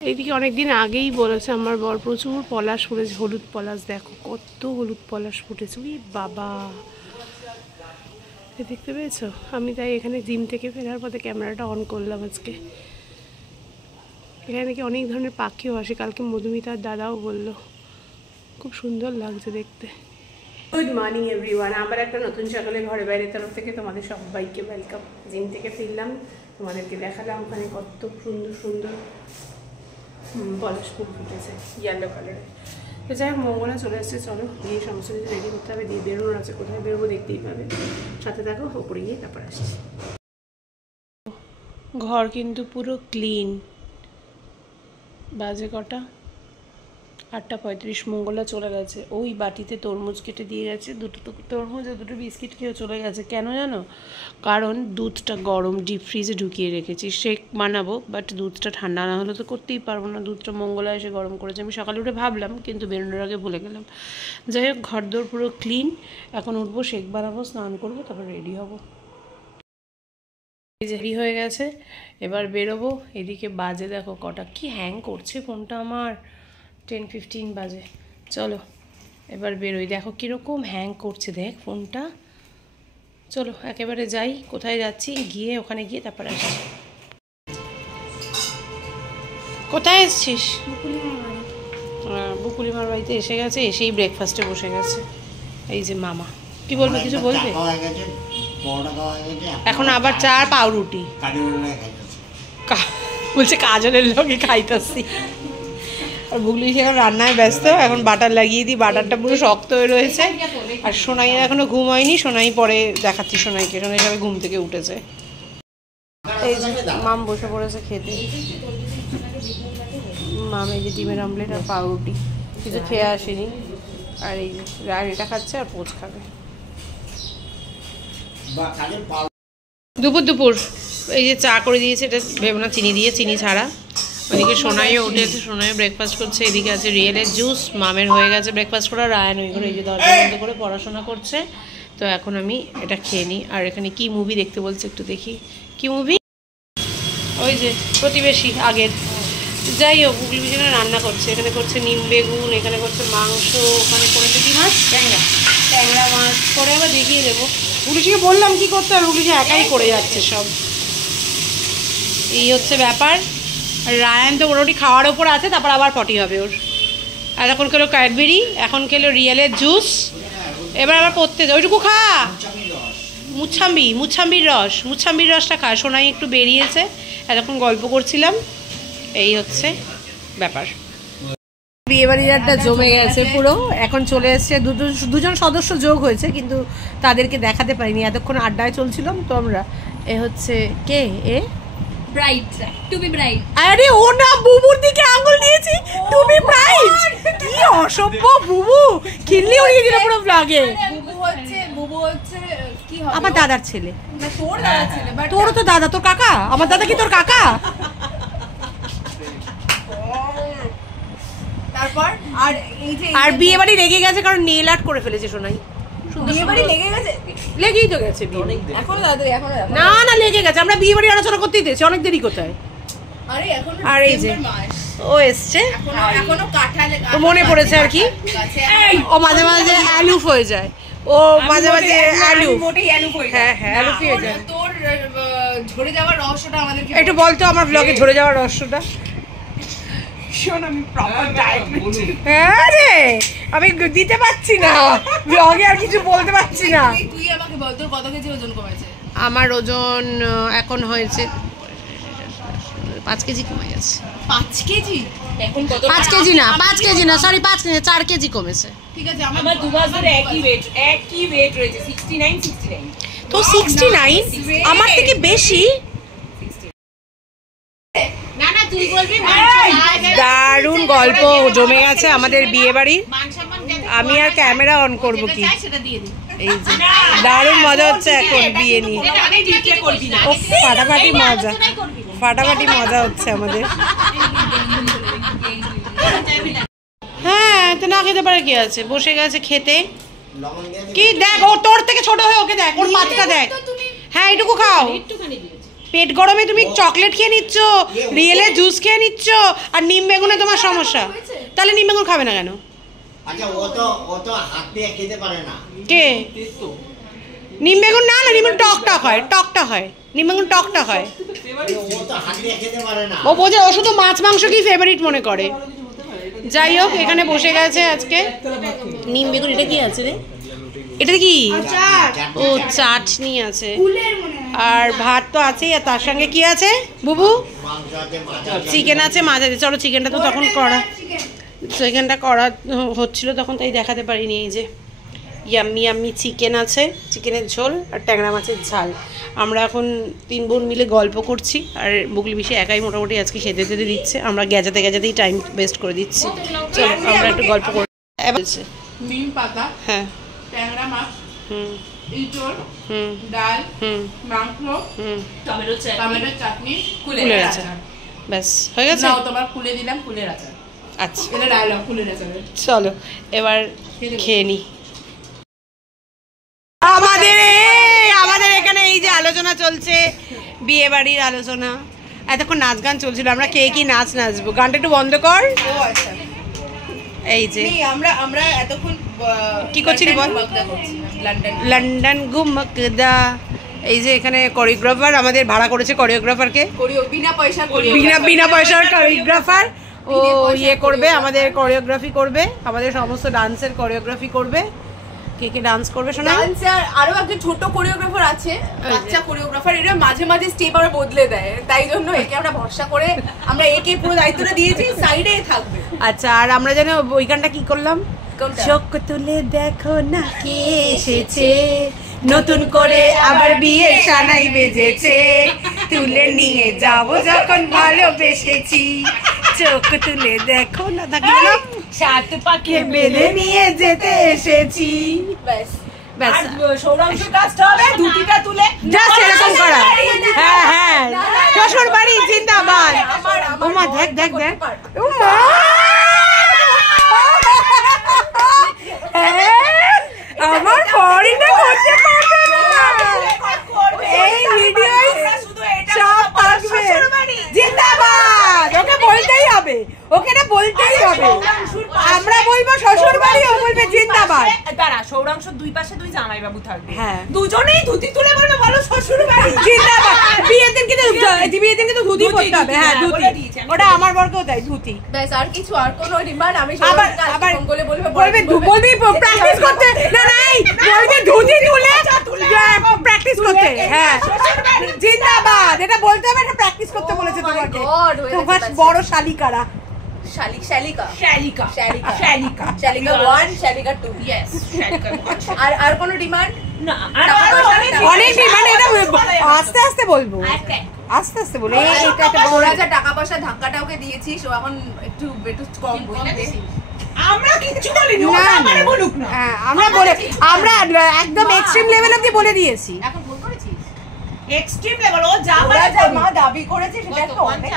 এইদিকে অনেকদিন আগেই বলেছে আমার বর প্রচুর পলাশ ফুটেছে, হলুদ পলাশ। দেখো কত হলুদ পলাশ ফুটেছে, ওই বাবা দেখতে পেয়েছো? আমি তাই এখানে জিম থেকে ফেরার পথে ক্যামেরাটা অন করলাম আজকে। এখানে নাকি অনেক ধরনের পাখিও আসে, কালকে মধুমিতার দাদাও বললো খুব সুন্দর লাগছে দেখতে। গুড মর্নিং এভরিওয়ান, আবার একটা নতুন সকালে ঘরে বাইরের তরফ থেকে তোমাদের সবাইকে ওয়েলকাম। জিম থেকে ফিরলাম, তোমাদেরকে দেখালাম ওখানে কত সুন্দর সুন্দর পলাশ ফুল ফুটেছে ইয়েলো কালারে। তো যাই হোক, মঙ্গলা চলে এসছে, চলো গিয়ে সমস্ত কিছু রেডি করতে হবে, দিয়ে বেরোনোর আছে। কোথায় বেরোবো দেখতেই পাবে, সাথে থাকো, ওপরে গিয়ে তারপর আসছি। ঘর কিন্তু পুরো ক্লিন। বাজে কটা? 8:35। মঙ্গলা চলে গেছে, ওই বাটিতে তরমুজ কেটে দিয়ে গেছে, দুটো তরমুজ আর দুটো বিস্কিট খেয়েও চলে গেছে। কেন জানো? কারণ দুধটা গরম, ডিপ ফ্রিজে ঢুকিয়ে রেখেছি, শেক বানাবো, বাট দুধটা ঠান্ডা না হলে তো করতেই পারবো না। দুধটা মঙ্গলা এসে গরম করেছে, আমি সকালে উঠে ভাবলাম, কিন্তু বেরোনোর আগে ভুলে গেলাম। যাই হোক, ঘরদোর পুরো ক্লিন। এখন উঠবো, শেক বানাবো, স্নান করবো, তারপর রেডি হবো। রেডি হয়ে গেছে, এবার বেরোবো। এদিকে বাজে দেখো কটা, কি হ্যাং করছে ফোনটা আমার। 10:15 বাজে। চলো এবার বেরোই। দেখো কীরকম হ্যাং করছে, দেখ ফোনটা। চলো একেবারে যাই। কোথায় যাচ্ছি? গিয়ে ওখানে গিয়ে তারপর আসছি। কোথায় এসছিস? বুকুলিমার বাড়িতে এসে গেছে, এসেই ব্রেকফাস্টে বসে গেছে। এই যে মামা, কি বলবে? কিছু বলবে? এখন আবার চা আর পাউরুটি বলছে, কাজলের লগে খাইতেছি। আর বুগলি এখন রান্নায় ব্যস্ত, এখন বাটার লাগিয়ে দিই। বাটারটা পুরো শক্ত হয়ে রয়েছে। আর সোনাইয়ের এখনো ঘুম হয়নি, সোনাই পরে দেখাচ্ছি সোনাইকে। সোনাই সবাই ঘুম থেকে উঠেছে। এই যে মাম বসে পড়েছে খেতে। মাম এই যে ডিমের আমলেট আর পাউরুটি, কিছু খেয়ে আসেনি। আর এই যে এটা খাচ্ছে আর পোচ খাবে। দুপুর এই যে চা করে দিয়েছে, এটা ভেবো না চিনি দিয়ে, চিনি ছাড়া। ওইদিকে সোনাইও উঠেছে, সোনাইও ব্রেকফাস্ট করছে। এদিকে আছে রিয়েলের জুস, মামের হয়ে গেছে ব্রেকফাস্ট করা। রায়ান ওই করে এই যে দরজা বন্ধ করে পড়াশোনা করছে। তো এখন আমি এটা খেয়ে নিই। আর এখানে কি মুভি দেখতে বলছে, একটু দেখি কি মুভি। ওই যে প্রতিবেশী আগের। যাই হোক, গুগলি বিছানে রান্না করছে। এখানে করছে নিম বেগুন, এখানে করছে মাংস, ওখানে করেছে কি মাছ, ট্যাংরা মাছ। করে আবার দেখিয়ে দেবো। গুগলিকে বললাম কি করতে, আর গুগলি একাই করে যাচ্ছে সব। এই হচ্ছে ব্যাপার। রায়ান তো মোটামুটি খাওয়ার ওপর আছে, তারপর আবার পটি হবে ওর। আর এখন খেলো ক্যাডবেরি, এখন খেলো রিয়েলের জুস, এবার আবার পড়তে যাও। ওইটুকু খা। মুচ্ছাম্বির রসটা খা। সোনাই একটু বেরিয়েছে, এতক্ষণ গল্প করছিলাম। এই হচ্ছে ব্যাপার। বিয়েবাড়ির আড্ডা জমে গেছে পুরো। এখন চলে এসছে, দুজন সদস্য যোগ হয়েছে, কিন্তু তাদেরকে দেখাতে পারিনি, এতক্ষণ আড্ডায় চলছিলাম তো আমরা। এ হচ্ছে কে? এ ব্রাইড, টু বি ব্রাইড। আরে ও না, বুবুর দিকে আঙুল দিয়েছি। টু বি ব্রাইড, কি অসভ্য বুবু, খিল্লি উড়িয়ে দিল পুরো ব্লগে। বুবু হচ্ছে কি হবে? আমার দাদার ছেলে। না, তোর দাদার ছেলে। বাট তোরও তো দাদা, তোর কাকা। আমার দাদা কি তোর কাকা? তারপর আর এই যে আর বিয়ে বাড়ি লেগে গেছে, কারণ নেল আর্ট করে ফেলেছে সোনাই। বিয়ে বাড়ি লেগে গেছে, লেগেই তো গেছে। এখনো দাদু, এখনো না লেগে গেছে। আমরা বিয়ে বাড়ি আলোচনা করতেই দিয়েছি, অনেক দেরি কোথায়। আরে এখন আর এই যে ও এসছে, এখনো কাঁঠাল মনে পড়েছে আর কি। ও মাঝে মাঝে অ্যালুফ হয়ে যায়, ও মাঝে মাঝে অ্যালুফ। মোটেই অ্যালুফ হয়ে যায়। হ্যাঁ অ্যালুফ হয়ে যায়। তোর ঝরে যাওয়ার রহস্যটা আমাদেরকে একটু বলতো, আমার ব্লগে ঝরে যাওয়ার রহস্যটা। শোন, আমি প্রপার ডায়েট করছি। আরে আমি দিতে পারছি না ব্লগে, আর কিছু বলতে পারছি না। তুই আমাকে বল, তোর কত কেজি ওজন কমেছে? আমার ওজন এখন হয়েছে 5 কেজি কমে গেছে। 5 কেজি? এখন কত? 5 কেজি না, সরি 5 কেজি, 4 কেজি কমেছে। ঠিক আছে, আমার 2 মাস ধরে একই ওয়েট রয়েছে, 69। তো 69 আমার থেকে বেশি। দারুণ গল্প জমে গেছে আমাদের বিয়ে বাড়ি। আমি আর ক্যামেরা অন করবো কি? এই যে দারুণ মজা হচ্ছে এখন বিয়ে নিয়ে। ফাটাফাটি মজা হচ্ছে আমাদের। হ্যাঁ, তো না খেতে পারে কি আছে, বসে গেছে খেতে। কি দেখ, ও তোর থেকে ছোট হয়ে, ওকে দেখ, ওর পাতটা দেখ। হ্যাঁ, এইটুকু খাও। পেট গরমে তুমি চকলেট খেয়ে নিচ্ছ, রিয়েলের জুস খেয়ে নিচ্ছ, আর নিম বেগুনে তোমার সমস্যা। তাহলে নিম বেগুন খাবে না কেন? আচ্ছা ও তো হাত দিয়ে খেতে পারে না। কে? নিম বেগুন না, নিম বেগুন টক হয়, নিম বেগুন টকটা হয়। ও তো হাত দিয়ে খেতে পারে না। ও বোঝে, ও শুধু মাছ মাংস কি ফেভারিট মনে করে। যাই হোক, এখানে বসে গেছে আজকে নিম বেগুন। এটা কি আছে রে? এটা কি? ও চাটনি আছে, আর ভাত তো আছেই, আর তার সঙ্গে কি আছে বুবু? চিকেন আছে, মাছ আছে। চলো চিকেনটা তো তখন চিকেনটা করা হচ্ছিল তখন, তাই দেখাতে পারিনি। এই যে ইয়াম্মি চিকেন আছে, চিকেনের ঝোল আর ট্যাংরা মাছের ঝাল। আমরা এখন 3 বোন মিলে গল্প করছি, আর বুগলি বেশি একাই মোটামুটি আজকে সেদে দিচ্ছে। আমরা গেজাতেই টাইম ওয়েস্ট করে দিচ্ছি। চলো আমরা একটু গল্প করি। বলছে নিম পাতা, হ্যাঁ, ট্যাংরা মাছ, হুম ইঁচড়, হুম ডাল, হুম মাংস, হুম টমেটো চাটনি, কুলের আচার। ব্যাস হয়ে গেছে। নাও তোমার কুলে দিলাম, কুলের আচার। আচ্ছা এটা ডায়লগ, কুলের আচার। চলো এবার খেয়ে নি। আমাদের এখানে এই যে আলোচনা চলছে, বিয়ে বাড়ির আলোচনা। এতক্ষণ নাচ গান চলছিল, আমরা কে কি নাচবো। গানটা একটু বন্ধ কর। এই যে আমরা এতক্ষণ কি করছিলি বল? লন্ডন ঘুমকদা। এই যে এখানে কোরিওগ্রাফার আমাদের ভাড়া করেছে, কোরিওগ্রাফারকে বিনা পয়সার কোরিওগ্রাফার। ও ইয়ে করবে, আমাদের কোরিওগ্রাফি করবে, আমাদের সমস্ত ডান্সের কোরিওগ্রাফি করবে। কে ডান্স করবে শোনা? ডান্সার আরো একজন ছোট কোরিওগ্রাফার আছে, বাচ্চা কোরিওগ্রাফার। এরা মাঝে মাঝে স্টেপ আরো বদলে দেয়, তাই জন্য একে আমরা ভরসা করে আমরা একে পুরো দায়িত্বটা দিয়েছি, সাইডে থাকবে। আচ্ছা, আর আমরা যেন ওই গানটা কি করলাম? চোখ তুলে দেখো না কে এসেছে, নতুন করে আবার বিয়ে সানাই বেজেছে, তুলে নিয়ে যাবো যখন ভালোবেসেছি, চোখ তুলে দেখো না, থাকি না সাত পাকে বেঁধে নিয়ে যেতে এসেছি। ব্যাস ব্যাস, সৌরাংশুর কাজটা হবে দুটিটা তুলে জাস্ট এরকম করা। হ্যাঁ হ্যাঁ, শ্বশুর বাড়ি জিন্দাবাদ। ওমা দেখ দেখ দেখ, ওমা আমার পরিটা করতে পারবে না। এই ভিডিও সব থাকবে জিন্দাবাদ। ওকে বলতেই হবে, ওকে না বলতেই হবে। আমরা বলবো শ্বশুর বাড়ি, ও বলবে জিন্দাবাদ। দাঁড়া, সৌরাংশুর দুই পাশে দুই জামাইবাবু থাকবে, হ্যাঁ, দুজনেই ধুতি তুলে বলবে বলো শ্বশুর বাড়ি জিন্দাবাদ। বিয়ের দিন কিন্তু ধুতি পরতে হবে। হ্যাঁ ধুতি, ওটা আমার বরকেও দেয় ধুতি। ব্যাস, আর কিছু আর কোনো ডিমান্ড আমি আবার বলে বলবি প্র্যাকটিস করতে। না নাই বলবি ধুতি তুলে প্র্যাকটিস করতে। হ্যাঁ জিন্দাবাদ, এটা বলতে হবে, এটা প্র্যাকটিস করতে বলেছে তোমাকে। তোমার বড় শালিকারা, শালিকা 1, শালিকা 2। ইয়েস, আর কোনো ডিমান্ড না, অনেক ডিমান্ড। এটা আস্তে আস্তে বলবো, আস্তে আস্তে বলে। এটা একটা ওরা যা টাকা পয়সা ধাক্কাটা ওকে দিয়েছি, সো এখন একটু কম বলবে। আমরা কিচ্ছু বলিনি, ও না আমারে বলুক না। হ্যাঁ, আমরা একদম এক্সট্রিম লেভেল অবধি বলে দিয়েছি। এখন ফোন করেছিস? এক্সট্রিম লেভেল, ও যা ওরা যা বলে মা দাবি করেছে সেটা তো অনেক।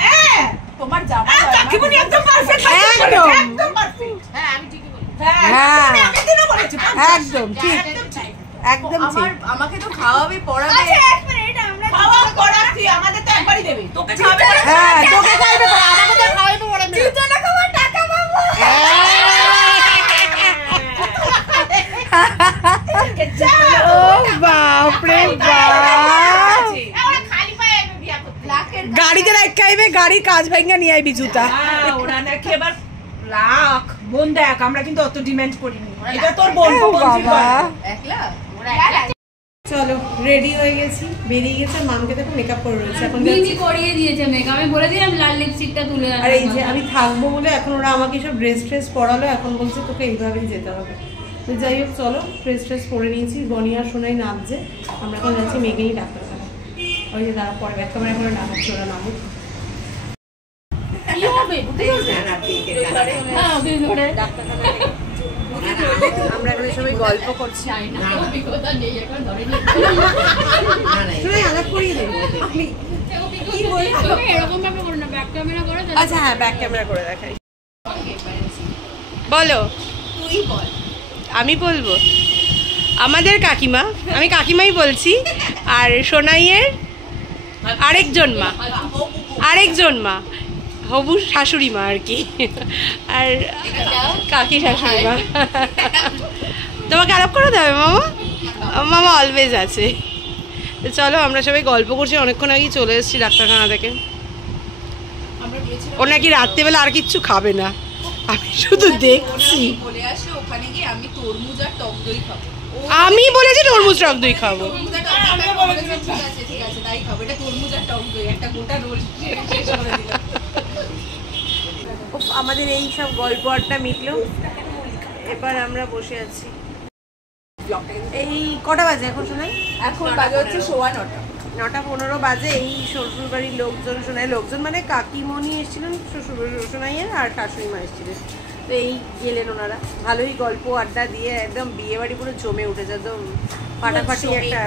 হ্যাঁ, তোমার জামাই কাকিমণি একদম পারফেক্ট, একদম। একদম পারফেক্ট। হ্যাঁ, আমি ঠিকই বলি। হ্যাঁ আমি দিনও বলেছি, একদম ঠিক, একদম ঠিক। আমাকে তো খাওয়াবে, পড়াবে। খাওয়া পড়াচ্ছি, আমাদের তো একবারই দেবে, তোকে খাওয়াবে না। হ্যাঁ তোকে খাইবে, আমাকে তো খাইবে পড়ে না। ও বাপরে বাপ, গাড়িতে রাখাইবে, গাড়ির কাজ ভাঙা নিয়ে আইবি জুতা। ওরা নাকি এবার লাখ বোন দেখ, আমরা কিন্তু অত ডিমান্ড করিনি, এটা তোর বোন বাবা। একলা চলো রেডি হয়ে গেছি, বেরিয়ে গেছে। মামকে দেখো মেকআপ করে রয়েছে, এখন মিমি করিয়ে দিয়েছে মেকআপ। আমি বলে দিলাম লাল লিপস্টিকটা তুলে আর এই যে আমি থাকবো বলে এখন ওরা আমাকে সব ড্রেস পরালো, এখন বলছে তোকে এইভাবেই যেতে হবে। তো যাই হোক চলো, ড্রেস পরে নিয়েছি। বনি আর সোনাই নাচছে, আমরা এখন যাচ্ছি মেঘেই ডাক্তারখানা। ওই যে তারা পরে ব্যাক ক্যামেরা করে নামাচ্ছি, ওরা নামুক। কি হবে? হ্যাঁ, ওকে ধরে আমরা এখানে সবাই গল্প করছি। অভিজ্ঞতা নেই এখন, ধরে নি। সোনাই আলাপ করিয়ে দেবো। কি বলছো? এরকম ভাবে করো না, ব্যাক ক্যামেরা করো। আচ্ছা হ্যাঁ, ব্যাক ক্যামেরা করে দেখাই। বলো, তুই বল। আমি বলবো আমাদের কাকিমা, আমি কাকিমাই বলছি। আর সোনাইয়ের আরেকজন মা হবু শাশুড়ি মা আর কি, আর কাকি শাশুড়ি মা। তোমাকে আলাপ করে দেবে মামা? মামা অলওয়েজ আছে। তো চলো আমরা সবাই গল্প করছি, অনেকক্ষণ আগেই চলে এসেছি ডাক্তারখানা থেকে। ও নাকি রাত্রেবেলা আর কিচ্ছু খাবে না, আমি শুধু দেখছি। বলে আসে ওখানে গিয়ে আমি তরমুজ আর টক দই খাবো। আমি বলেছি তরমুজ টক দই খাবো। ঠিক আছে তাই খাবো, এটা তরমুজ আর টক দই, একটা গোটা রোল শেষ করে দিলাম। আমাদের এই সব গল্প আড্ডা মিটলো, এবার আমরা বসে আছি। এই কটা বাজে এখন শোনাই? এখন বাজে হচ্ছে 9:15। 9:15 বাজে। এই শ্বশুর বাড়ির লোকজন শোনায়, লোকজন মানে কাকিমণি এসেছিলেন শ্বশুর শোনাইয়ের, আর শাশুড়ি মা এসেছিলেন। তো এই গেলেন ওনারা, ভালোই গল্প আড্ডা দিয়ে একদম বিয়ে বাড়ি পুরো জমে উঠেছে, একদম ফাটাফাটি একটা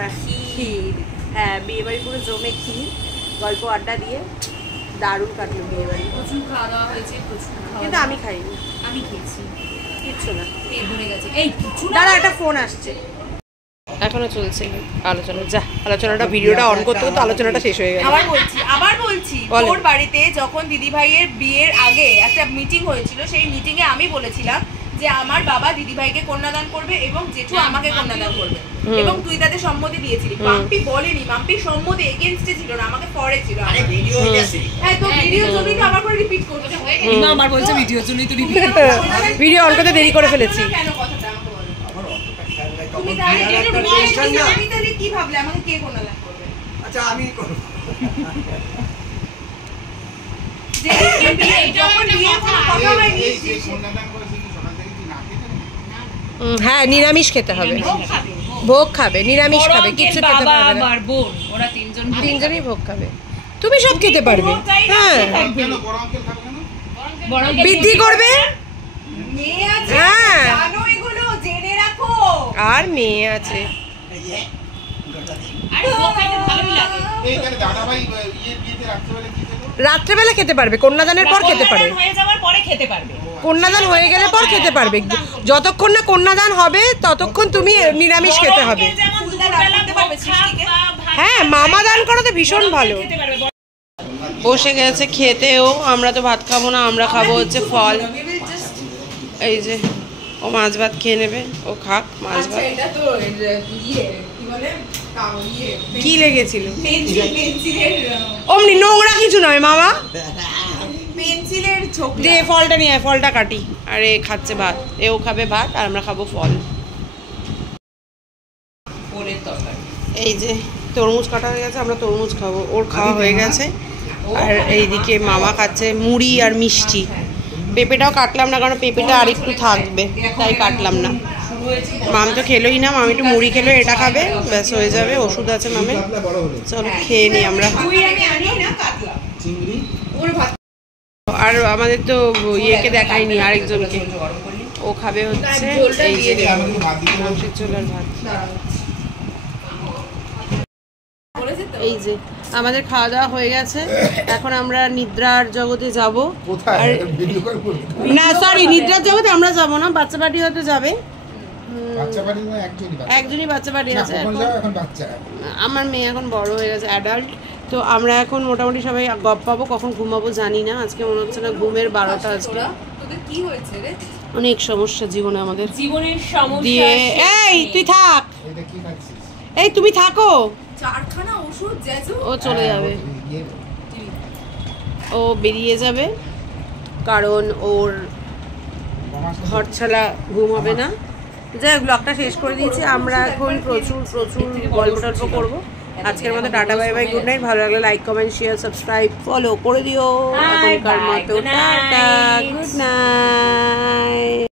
ক্ষীর। হ্যাঁ, বিয়ে বাড়ি পুরো জমে ক্ষীর, গল্প আড্ডা দিয়ে দারুণ কাটলো বিয়ে বাড়ি। প্রচুর খাওয়া দাওয়া হয়েছে, প্রচুর কিন্তু আমি খাইনি, আমি খেয়েছি, কিচ্ছু না, পেট ভরে গেছে। এই কিছু দাঁড়া, একটা ফোন আসছে। এখনো চলছে আলোচনা, যা আলোচনাটা ভিডিওটা অন করতে করতে আলোচনাটা শেষ হয়ে গেল। আবার বলছি তোর বাড়িতে যখন দিদি ভাইয়ের বিয়ের আগে একটা মিটিং হয়েছিল, সেই মিটিং এ আমি বলেছিলাম যে আমার বাবা দিদি ভাইকে কন্যাদান করবে এবং জেঠু আমাকে কন্যাদান করবে, এবং তুই তাদের সম্মতি দিয়েছিলি। মাম্পি বলেনি, মাম্পি সম্মতি এগেইনস্টে ছিল না, আমাকে পরে ছিল। আরে ভিডিও হইতাছে। হ্যাঁ, তো ভিডিওর জন্যই তো আবার করে রিপিট করতে হয়ে গেল। না আমার বলছে ভিডিওর জন্যই তো রিপিট। ভিডিও অন করতে দেরি করে ফেলেছি। কেন কথাটা আমাকে বলো? আমার অত প্যাশন নাই, তুমি তখন তাহলে বিয়ের একটা টেনশন না। আমি তাহলে কি ভাবলে আমাকে কে কন্যাদান করবে? আচ্ছা আমি করব। যে যখন বিয়ে কোনো কথা হয়নি, হ্যাঁ, নিরামিষ খেতে হবে, ভোগ খাবে, নিরামিষ খাবে, কিচ্ছু খেতে পারবে না। বোন ওরা তিনজন তিনজনই ভোগ খাবে, তুমি সব খেতে পারবে। হ্যাঁ, বৃদ্ধি করবে। মেয়ে আছে, হ্যাঁ। জানো এগুলো জেনে রাখো। আর মেয়ে আছে, এই যে গোটা দিন। রাত্রেবেলা খেতে পারবে, কন্যাদানের পর খেতে পারবে, হয়ে যাওয়ার পরে খেতে পারবে। কন্যাদান হয়ে গেলে পর খেতে পারবে। যতক্ষণ না কন্যাদান হবে ততক্ষণ তুমি নিরামিষ খেতে হবে। যেমন দুপুরবেলা করতে পারবে সৃষ্টিকে। হ্যাঁ, মামা দান করা তো ভীষণ ভালো। বসে গেছে খেতেও, আমরা তো ভাত খাবো না, আমরা খাবো হচ্ছে ফল। এই যে ও মাছ ভাত খেয়ে নেবে, ও খাক মাছ ভাত। এটা তো ইয়ে কি বলে কি লেগেছিল? পেন্সিলের অমনি নোংরা কিছু নয় মামা, পেন্সিলের ছোপ দে ফলটা নিয়ে আয়, ফলটা কাটি। আর এ খাচ্ছে ভাত, এও খাবে ভাত আর আমরা খাবো ফল। এই যে তরমুজ কাটা হয়ে গেছে, আমরা তরমুজ খাবো, ওর খাওয়া হয়ে গেছে। আর এইদিকে মামা খাচ্ছে মুড়ি আর মিষ্টি। পেঁপেটাও কাটলাম না, কারণ পেঁপেটা আর একটু থাকবে, তাই কাটলাম না। মাম তো খেলোই না, মামি একটু মুড়ি খেলো, এটা খাবে, ব্যাস হয়ে যাবে। ওষুধ আছে মামে, চলো খেয়ে নিই আমরা। আর আমাদের তো ইয়েকে দেখায়নি, আরেকজনকে, ও খাবে হচ্ছে এই যে মাংসের ঝোল আর ভাত। এই যে আমাদের খাওয়া দাওয়া হয়ে গেছে, এখন আমরা নিদ্রার জগতে যাব। আর না সরি, নিদ্রার জগতে আমরা যাব না, বাচ্চা পার্টি হয়তো যাবে। একজনই বাচ্চা পার্টি আছে। আমার মেয়ে এখন বড় হয়ে গেছে, অ্যাডাল্ট। তো আমরা এখন মোটামুটি সবাই গপ পাবো, কখন ঘুমাবো জানি না। আজকে মনে হচ্ছে না ঘুমের 12টা আজকে। তোদের কি হয়েছে রে? অনেক সমস্যা জীবনে আমাদের, জীবনের সমস্যা দিয়ে এই তুই থাক, এই তুমি থাকো, 4খানা ওষুধ জেজু। ও চলে যাবে, ও বেরিয়ে যাবে, কারণ ওর ঘর ছাড়া ঘুম হবে না। যাই হোক, ব্লগটা শেষ করে দিয়েছি। আমরা এখন প্রচুর গল্প টল্প করবো। আজকের মতো tata, bye bye, good night. ভালো লাগলে like, comment, share, subscribe, follow করে দিও। এখনকার মতো টাটা, গুড নাইট।